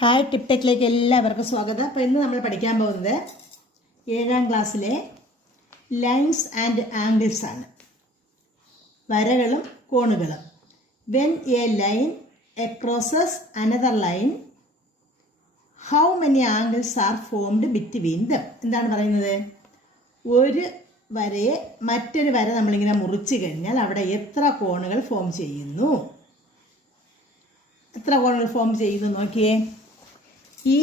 Hi ടിപ്ടെക്കിലേക്ക് എല്ലാവർക്കും സ്വാഗതം. അപ്പോൾ ഇന്ന് നമ്മൾ പഠിക്കാൻ പോകുന്നത് ഏഴാം ക്ലാസ്സിലെ ലൈൻസ് ആൻഡ് ആംഗിൾസ് ആണ്. വരകളും കോണുകളും. When a line a crosses another line how many angles are formed between them എന്താണ് പറയുന്നത്? ഒരു വരയെ മറ്റൊരു വര നമ്മളിങ്ങനെ മുറിച്ച് കഴിഞ്ഞാൽ അവിടെ എത്ര കോണുകൾ ഫോം ചെയ്യുന്നു? എത്ര കോണുകൾ ഫോം ചെയ്യുന്നു? നോക്കിയേ. ഈ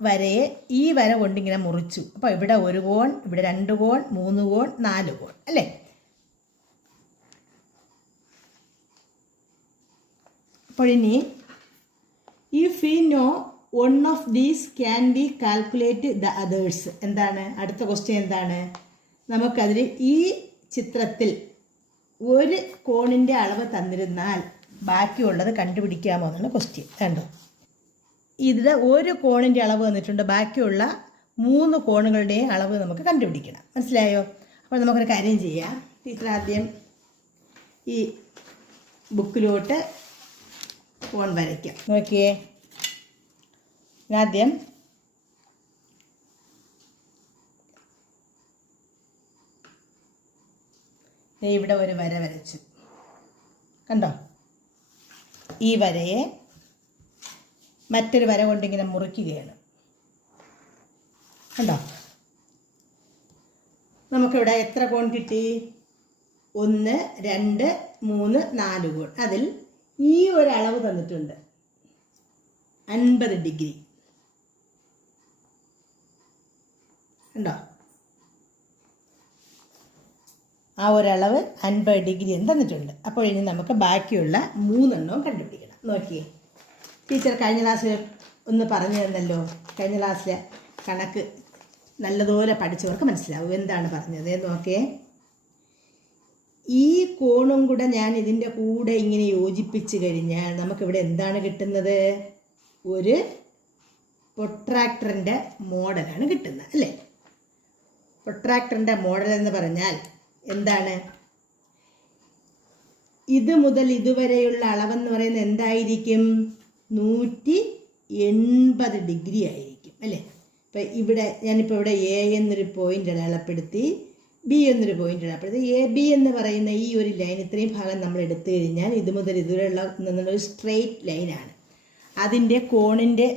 വരയെ ഈ വര കൊണ്ടിങ്ങനെ മുറിച്ചു. അപ്പോൾ ഇവിടെ ഒരു കോൺ ഇവിടെ രണ്ട് കോൺ മൂന്ന് കോൺ നാല് കോൺ. അല്ലേ? അപ്പോഴിനി if we know one of these can be calculate the others എന്താണ്? അടുത്ത ക്വസ്റ്റ്യൻ എന്താണ്? നമുക്കതിൽ ഈ ചിത്രത്തിൽ ഒരു കോണിന്റെ അളവ് തന്നിരുന്നാൽ ബാക്കിയുള്ളത് കണ്ടുപിടിക്കാമോ എന്നാണ് ക്വസ്റ്റ്യൻ കണ്ടോ? ഇതിൽ ഒരു കോണിന്റെ അളവ് തന്നിട്ടുണ്ട് ബാക്കിയുള്ള മൂന്ന് കോണുകളുടെയും അളവ് നമുക്ക് കണ്ടുപിടിക്കണം. മനസ്സിലായോ? അപ്പോൾ നമുക്കൊരു കാര്യം ചെയ്യാം. ടീച്ചർ ആദ്യം ഈ ബുക്കിലോട്ട് കോൺ വരയ്ക്കാം. നോക്കിയേ. ആദ്യം ഇവിടെ ഒരു വര വരച്ചു. കണ്ടോ? ഈ വരയെ മറ്റൊരു വര കൊണ്ടിങ്ങനെ മുറിക്കുകയാണ്. കണ്ടോ? നമുക്കിവിടെ എത്ര കോൺ കിട്ടി? ഒന്ന് രണ്ട് മൂന്ന് നാല് കോൺ. അതിൽ ഈ ഒരു അളവ് തന്നിട്ടുണ്ട്. അൻപത് ഡിഗ്രി. ഉണ്ടോ ആ ഒരളവ് അൻപത് ഡിഗ്രി എന്ന് തന്നിട്ടുണ്ട്. അപ്പോൾ ഇനി നമുക്ക് ബാക്കിയുള്ള മൂന്നെണ്ണവും കണ്ടുപിടിക്കണം. നോക്കിയേ. ടീച്ചർ കഴിഞ്ഞ ക്ലാസ്സിൽ ഒന്ന് പറഞ്ഞു തന്നല്ലോ. കഴിഞ്ഞ ക്ലാസ്സിലെ കണക്ക് നല്ലതുപോലെ പഠിച്ചവർക്ക് മനസ്സിലാവും എന്താണ് പറഞ്ഞത്. നോക്കേ ഈ കോണും കൂടെ ഞാൻ ഇതിന്റെ കൂടെ ഇങ്ങനെ യോജിപ്പിച്ച് കഴിഞ്ഞാൽ നമുക്കിവിടെ എന്താണ് കിട്ടുന്നത്? ഒരു പൊട്രാക്ടറിന്റെ മോഡലാണ് കിട്ടുന്നത് അല്ലേ? പൊട്രാക്ടറിന്റെ മോഡൽ എന്ന് പറഞ്ഞാൽ എന്താണ്? ഇത് മുതൽ ഇതുവരെയുള്ള അളവെന്ന് പറയുന്നത് എന്തായിരിക്കും? നൂറ്റി എൺപത് ഡിഗ്രി ആയിരിക്കും അല്ലേ? ഇപ്പം ഇവിടെ ഞാനിപ്പോൾ ഇവിടെ എ എന്നൊരു പോയിന്റ് അടയാളപ്പെടുത്തി ബി എന്നൊരു പോയിന്റ് അടയാളപ്പെടുത്തി. എ ബി എന്ന് പറയുന്ന ഈ ഒരു ലൈൻ ഇത്രയും ഭാഗം നമ്മൾ എടുത്തു കഴിഞ്ഞാൽ ഇത് മുതൽ ഇതുവരെയുള്ള ഒരു സ്ട്രെയിറ്റ് ലൈനാണ് അതിന്റെ കോണിന്റെ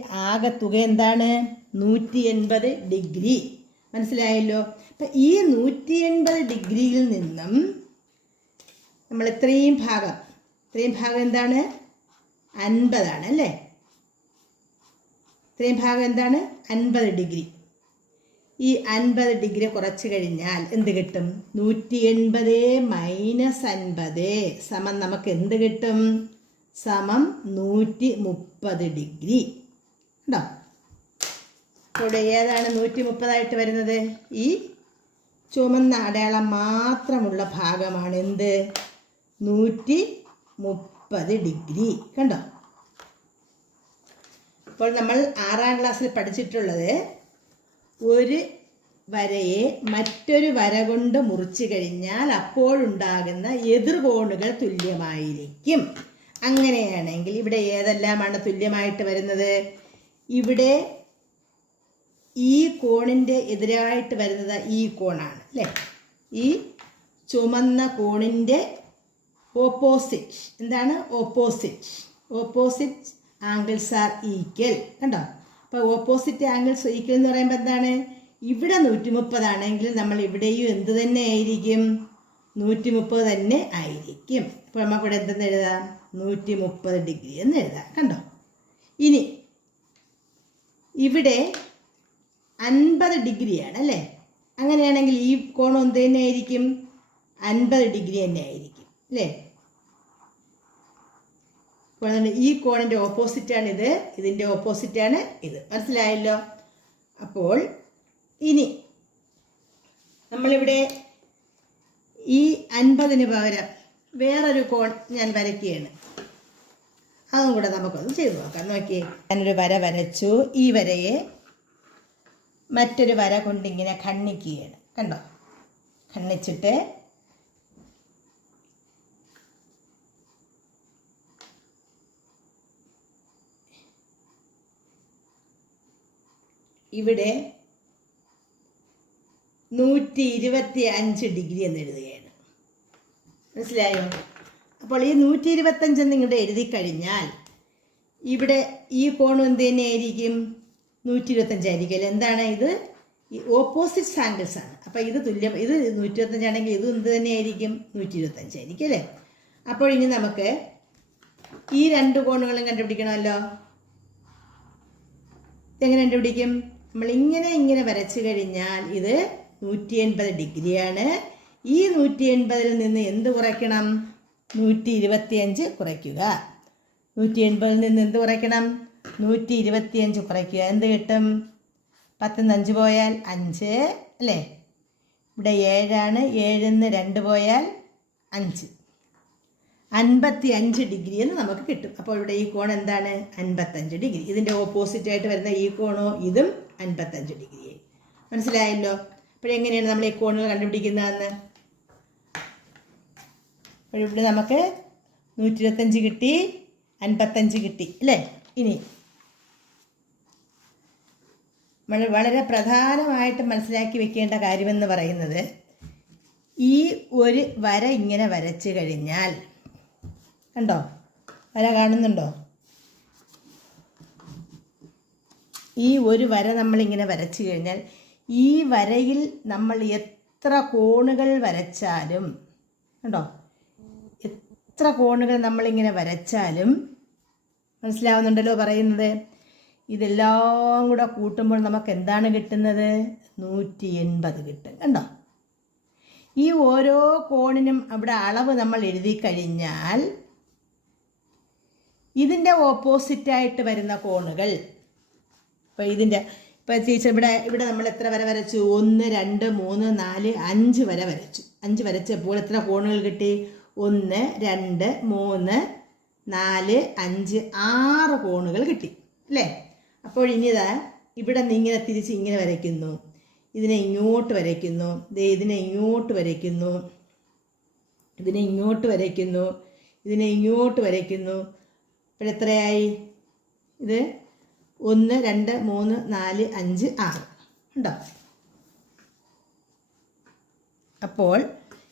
തുക എന്താണ്? നൂറ്റി എൺപത് ഡിഗ്രി. മനസ്സിലായല്ലോ? അപ്പം ഈ നൂറ്റി എൺപത് ഡിഗ്രിയിൽ നിന്നും നമ്മൾ ഇത്രയും ഭാഗം ഇത്രയും ഭാഗം എന്താണ്? അൻപതാണ് അല്ലേ? ഇത്രയും ഭാഗം എന്താണ്? അൻപത് ഡിഗ്രി. ഈ അൻപത് ഡിഗ്രി കുറച്ച് കഴിഞ്ഞാൽ എന്ത് കിട്ടും? നൂറ്റി എൺപത് മൈനസ് അൻപത് സമം നമുക്ക് എന്ത് കിട്ടും? സമം നൂറ്റി മുപ്പത് ഡിഗ്രി. ഉണ്ടോ ഇവിടെ ഏതാണ് നൂറ്റി മുപ്പതായിട്ട് വരുന്നത്? ഈ ചുമന്ന അടയാളം മാത്രമുള്ള ഭാഗമാണ് എന്ത്? നൂറ്റി മുപ്പത് ഡിഗ്രി കണ്ടോ? അപ്പോൾ നമ്മൾ ആറാം ക്ലാസ്സിൽ പഠിച്ചിട്ടുള്ളത് ഒരു വരയെ മറ്റൊരു വര കൊണ്ട് മുറിച്ചു കഴിഞ്ഞാൽ അപ്പോഴുണ്ടാകുന്ന എതിർകോണുകൾ തുല്യമായിരിക്കും. അങ്ങനെയാണെങ്കിൽ ഇവിടെ ഏതെല്ലാമാണ് തുല്യമായിട്ട് വരുന്നത്? ഇവിടെ ഈ കോണിന്റെ എതിരായിട്ട് വരുന്നത് ഈ കോണാണ് അല്ലേ? ഈ ചുമന്ന കോണിന്റെ ഓപ്പോസിറ്റ് എന്താണ്? Opposite opposite angles are equal കണ്ടോ? അപ്പോൾ ഓപ്പോസിറ്റ് ആംഗിൾസ് ഈക്വൽ എന്ന് പറയുമ്പോൾ എന്താണ്? ഇവിടെ നൂറ്റി മുപ്പതാണെങ്കിൽ നമ്മൾ ഇവിടെയും എന്ത് തന്നെ ആയിരിക്കും? നൂറ്റി മുപ്പത് തന്നെ ആയിരിക്കും. അപ്പോൾ നമുക്കിവിടെ എന്തെന്ന് എഴുതാം? നൂറ്റി മുപ്പത് ഡിഗ്രി എന്ന് എഴുതാം. കണ്ടോ? ഇനി ഇവിടെ അൻപത് ഡിഗ്രിയാണ് അല്ലേ? അങ്ങനെയാണെങ്കിൽ ഈ കോണം എന്ത് തന്നെ ആയിരിക്കും? അൻപത് ഡിഗ്രി തന്നെ ആയിരിക്കും. അല്ലേ? അതുകൊണ്ട് ഈ കോണിന്റെ ഓപ്പോസിറ്റാണ് ഇത് ഇതിന്റെ ഓപ്പോസിറ്റാണ് ഇത്. മനസ്സിലായല്ലോ? അപ്പോൾ ഇനി നമ്മളിവിടെ ഈ അൻപതിന് പകരം വേറൊരു കോൺ ഞാൻ വരയ്ക്കുകയാണ്. അതും കൂടെ നമുക്കൊന്ന് ചെയ്തു നോക്കാം. നോക്കിയേ ഞാനൊരു വര വരച്ചു. ഈ വരയെ മറ്റൊരു വര കൊണ്ടിങ്ങനെ ഖണ്ണിക്കുകയാണ് കണ്ടോ? ഖണ്ണിച്ചിട്ട് ഇവിടെ നൂറ്റി ഇരുപത്തി അഞ്ച് ഡിഗ്രി എന്ന് എഴുതുകയാണ്. മനസ്സിലായോ? അപ്പോൾ ഈ നൂറ്റി ഇരുപത്തഞ്ച് എന്ന് ഇങ്ങോട്ട് എഴുതി കഴിഞ്ഞാൽ ഇവിടെ ഈ കോണും എന്ത് തന്നെയായിരിക്കും? നൂറ്റി ഇരുപത്തഞ്ചായിരിക്കും എന്താണ് ഇത്? ഓപ്പോസിറ്റ് ആംഗിൾസ് ആണ്. അപ്പോൾ ഇത് തുല്യം ഇത് നൂറ്റി ഇരുപത്തഞ്ചാണെങ്കിൽ ഇത് എന്ത് തന്നെയായിരിക്കും? നൂറ്റി ഇരുപത്തഞ്ചായിരിക്കും അല്ലേ? അപ്പോൾ ഇനി നമുക്ക് ഈ രണ്ട് കോണുകളും കണ്ടുപിടിക്കണമല്ലോ. എങ്ങനെ കണ്ടുപിടിക്കും? നമ്മൾ ഇങ്ങനെ വരച്ചു കഴിഞ്ഞാൽ ഇത് നൂറ്റി എൺപത് ഡിഗ്രിയാണ്. ഈ നൂറ്റി എൺപതിൽ നിന്ന് എന്ത് കുറയ്ക്കണം? നൂറ്റി ഇരുപത്തിയഞ്ച് കുറയ്ക്കുക. നൂറ്റി എൺപതിൽ നിന്ന് എന്ത് കുറയ്ക്കണം? നൂറ്റി ഇരുപത്തിയഞ്ച് കുറയ്ക്കുക. എന്ത് കിട്ടും? പത്തുനിന്ന് അഞ്ച് പോയാൽ അഞ്ച് അല്ലേ? ഇവിടെ ഏഴാണ്. ഏഴിൽ നിന്ന് രണ്ട് പോയാൽ അഞ്ച്. അൻപത്തി അഞ്ച് ഡിഗ്രി എന്ന് നമുക്ക് കിട്ടും. അപ്പോൾ ഇവിടെ ഈ കോൺ എന്താണ്? അൻപത്തഞ്ച് ഡിഗ്രി. ഇതിന്റെ ഓപ്പോസിറ്റ് ആയിട്ട് വരുന്ന ഈ കോണോ ഇതും അൻപത്തഞ്ച് ഡിഗ്രി മനസ്സിലായല്ലോ? അപ്പോഴെങ്ങനെയാണ് നമ്മൾ ഈ കോണുകൾ കണ്ടുപിടിക്കുന്നതെന്ന്? അപ്പോഴിവിടെ നമുക്ക് നൂറ്റി ഇരുപത്തഞ്ച് കിട്ടി അൻപത്തഞ്ച് കിട്ടി അല്ലേ? ഇനി നമ്മൾ വളരെ പ്രധാനമായിട്ട് മനസ്സിലാക്കി വെക്കേണ്ട കാര്യമെന്ന് പറയുന്നത് ഈ ഒരു വര ഇങ്ങനെ വരച്ച് കഴിഞ്ഞാൽ കണ്ടോ? വര കാണുന്നുണ്ടോ? ഈ ഒരു വര നമ്മളിങ്ങനെ വരച്ചു കഴിഞ്ഞാൽ ഈ വരയിൽ നമ്മൾ എത്ര കോണുകൾ വരച്ചാലും കണ്ടോ? എത്ര കോണുകൾ നമ്മളിങ്ങനെ വരച്ചാലും മനസ്സിലാവുന്നുണ്ടല്ലോ പറയുന്നത്? ഇതെല്ലാം കൂടെ കൂട്ടുമ്പോൾ നമുക്ക് എന്താണ് കിട്ടുന്നത്? നൂറ്റി എൺപത് കിട്ടും കണ്ടോ? ഈ ഓരോ കോണിനും അവിടെ അളവ് നമ്മൾ എഴുതി കഴിഞ്ഞാൽ ഇതിന്റെ ഓപ്പോസിറ്റായിട്ട് വരുന്ന കോണുകൾ ഇപ്പോൾ ഇതിന്റെ ഇപ്പോൾ ടീച്ചർ ഇവിടെ ഇവിടെ നമ്മൾ എത്ര വരെ വരച്ചു? ഒന്ന് രണ്ട് മൂന്ന് നാല് അഞ്ച് വരെ വരച്ചു. അഞ്ച് വരച്ചപ്പോൾ എത്ര കോണുകൾ കിട്ടി? ഒന്ന് രണ്ട് മൂന്ന് നാല് അഞ്ച് ആറ് കോണുകൾ കിട്ടി. അല്ലേ? അപ്പോൾ ഇനിതാ ഇവിടെ നിന്ന് ഇങ്ങനെ തിരിച്ച് ഇങ്ങനെ വരയ്ക്കുന്നു. ഇതിനെ ഇങ്ങോട്ട് വരയ്ക്കുന്നു. ദേ ഇതിനെ ഇങ്ങോട്ട് വരയ്ക്കുന്നു. ഇതിനെ ഇങ്ങോട്ട് വരയ്ക്കുന്നു. ഇതിനെ ഇങ്ങോട്ട് വരയ്ക്കുന്നു. ഇപ്പോഴെത്രയായി? ഇത് ഒന്ന് രണ്ട് മൂന്ന് നാല് അഞ്ച് ആറ്. ഉണ്ടോ? അപ്പോൾ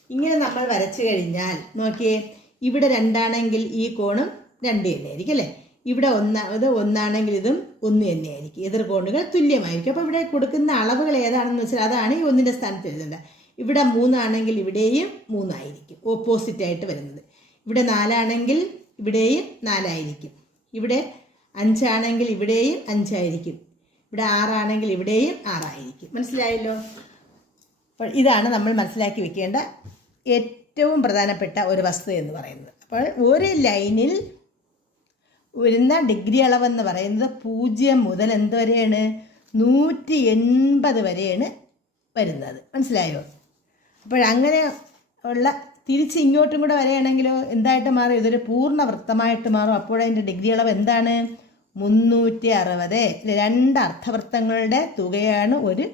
ഇങ്ങനെ നമ്മൾ വരച്ചു കഴിഞ്ഞാൽ നോക്കിയേ ഇവിടെ രണ്ടാണെങ്കിൽ ഈ കോണും രണ്ട് തന്നെയായിരിക്കും അല്ലേ? ഇവിടെ ഒന്ന ഇത് ഒന്നാണെങ്കിൽ ഇതും ഒന്ന് തന്നെയായിരിക്കും. എതിർ കോണുകൾ തുല്യമായിരിക്കും. അപ്പോൾ ഇവിടെ കൊടുക്കുന്ന അളവുകൾ ഏതാണെന്ന് വെച്ചാൽ അതാണ് ഈ ഒന്നിന്റെ സ്ഥാനത്ത് എഴുതേണ്ടത്. ഇവിടെ മൂന്നാണെങ്കിൽ ഇവിടെയും മൂന്നായിരിക്കും. ഓപ്പോസിറ്റ് ആയിട്ട് വരുന്നത്. ഇവിടെ നാലാണെങ്കിൽ ഇവിടെയും നാലായിരിക്കും. ഇവിടെ അഞ്ചാണെങ്കിൽ ഇവിടെയും അഞ്ചായിരിക്കും. ഇവിടെ ആറാണെങ്കിൽ ഇവിടെയും ആറായിരിക്കും. മനസ്സിലായല്ലോ? അപ്പോൾ ഇതാണ് നമ്മൾ മനസ്സിലാക്കി വെക്കേണ്ട ഏറ്റവും പ്രധാനപ്പെട്ട ഒരു വസ്തു എന്ന് പറയുന്നത്. അപ്പോൾ ഒരു ലൈനിൽ വരുന്ന ഡിഗ്രി അളവെന്ന് പറയുന്നത് പൂജ്യം മുതൽ എന്ത് വരെയാണ്? നൂറ്റി എൺപത് വരെയാണ് വരുന്നത്. മനസ്സിലായോ? അപ്പോഴങ്ങനെ ഉള്ള തിരിച്ച് ഇങ്ങോട്ടും കൂടെ വരികയാണെങ്കിലോ എന്തായിട്ട് മാറും? ഇതൊരു പൂർണ വൃത്തമായിട്ട് മാറും. അപ്പോഴതിന്റെ ഡിഗ്രി അളവ് എന്താണ്? മുന്നൂറ്റി അറുപത് രണ്ട് അർത്ഥവൃത്തങ്ങളുടെ തുകയാണ് ഒരു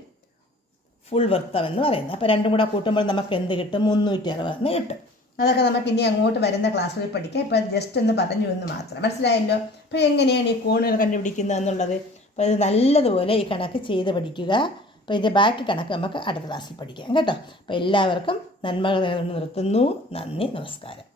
ഫുൾ വൃത്തം എന്ന് പറയുന്നത്. അപ്പോൾ രണ്ടും കൂടെ കൂട്ടുമ്പോൾ നമുക്ക് എന്ത് കിട്ടും? മുന്നൂറ്റി അറുപതെന്ന് കിട്ടും. അതൊക്കെ നമുക്ക് ഇനി അങ്ങോട്ട് വരുന്ന ക്ലാസ്സുകൾ പഠിക്കാം. ഇപ്പോൾ ജസ്റ്റ് ഒന്ന് പറഞ്ഞു എന്ന് മാത്രം. മനസ്സിലായല്ലോ? അപ്പോൾ എങ്ങനെയാണ് ഈ കോണുകൾ കണ്ടുപിടിക്കുന്നത് എന്നുള്ളത്? അപ്പോൾ ഇത് നല്ലതുപോലെ ഈ കണക്ക് ചെയ്ത് പഠിക്കുക. അപ്പോൾ ഇതിന്റെ ബാക്കി കണക്ക് നമുക്ക് അടുത്ത ക്ലാസ്സിൽ പഠിക്കാം കേട്ടോ. അപ്പോൾ എല്ലാവർക്കും നന്മകൾ നിർത്തുന്നു. നന്ദി നമസ്കാരം.